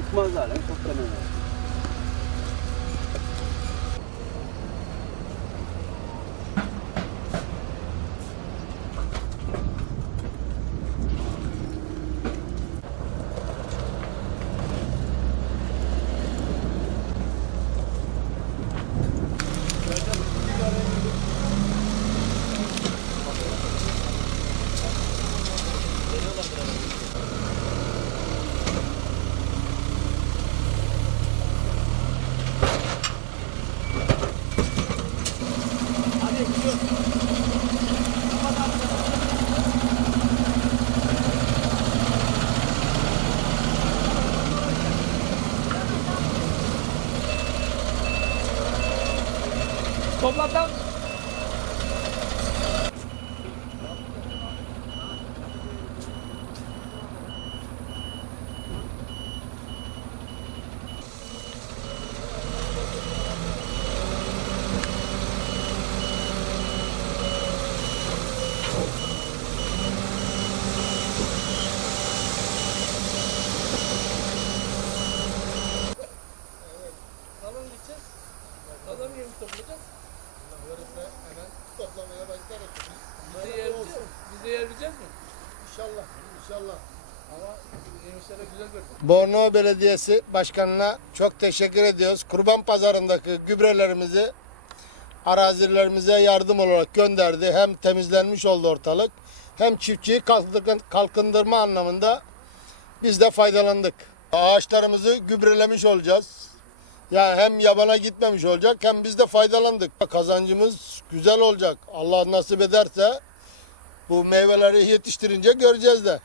Bıkmazlar ya çok deneler. 怎么办？Toplamaya başlarız. Bizi yiyebilecek, bizi yiyebilecek mi? İnşallah, inşallah. Ama yemişlere güzel bir Bornova Belediyesi Başkanı'na çok teşekkür ediyoruz. Kurban pazarındaki gübrelerimizi arazilerimize yardım olarak gönderdi. Hem temizlenmiş oldu ortalık hem çiftçiyi kalkın- kalkındırma anlamında biz de faydalandık. Ağaçlarımızı gübrelemiş olacağız. Yani hem yabana gitmemiş olacak hem biz de faydalandık. Kazancımız güzel olacak. Allah nasip ederse bu meyveleri yetiştirince göreceğiz de.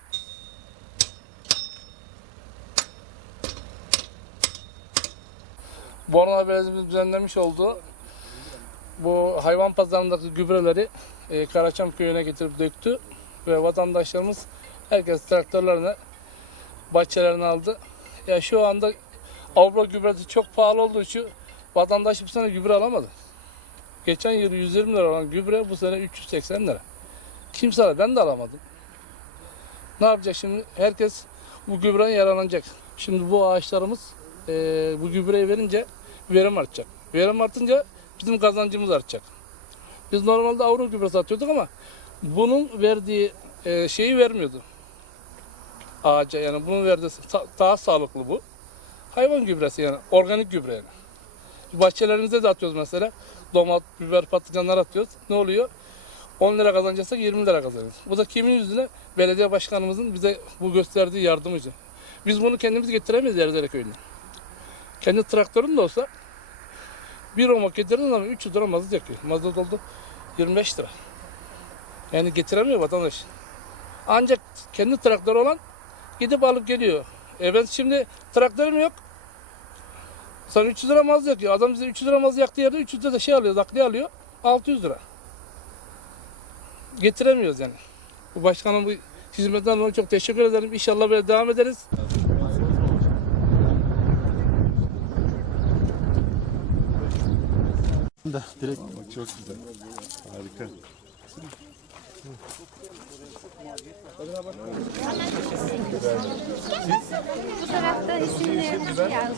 Bornova Belediye'mizin düzenlemiş olduğu bu hayvan pazarındaki gübreleri e, Karaçam köyüne getirip döktü ve vatandaşlarımız herkes traktörlerine bahçelerine aldı. Ya şu anda Avrupa gübresi çok pahalı olduğu için vatandaş bu sene gübre alamadı. Geçen yıl 120 lira olan gübre bu sene 380 lira. Kimse. Ben de alamadım. Ne yapacak şimdi? Herkes bu gübreden yararlanacak. Şimdi bu ağaçlarımız e, bu gübreyi verince verim artacak. Verim artınca bizim kazancımız artacak. Biz normalde Avrupa gübresi atıyorduk ama bunun verdiği e, şeyi vermiyordu. Ağaca yani bunun verdiği daha sağlıklı bu. Hayvan gübresi yani organik gübre yani. Bahçelerimize de atıyoruz mesela. Domat, biber, patlıcanlar atıyoruz. Ne oluyor? 10 lira kazanacaksak 20 lira kazanıyoruz. Bu da kimin yüzüne? Belediye başkanımızın bize bu gösterdiği yardım için. Biz bunu kendimiz getiremeyiz Erzere köyünden. Kendi traktörün de olsa bir romak getirdin ama 300 lira mazot yakıyor. Mazot oldu 25 lira. Yani getiremiyor vatandaş. Ancak kendi traktörü olan gidip alıp geliyor. E ben şimdi traktörüm yok. Sen 300 lira mazot yakıyor. Adam bize 300 lira mazot yaktığı yerde 300 lira da şey alıyor, nakliye alıyor. 600 lira. Getiremiyoruz yani. Bu başkanın bu hizmetinden dolayı çok teşekkür ederim. İnşallah böyle devam ederiz. Direkt çok güzel. Harika. Bu tarafta isimleriniz yazdı.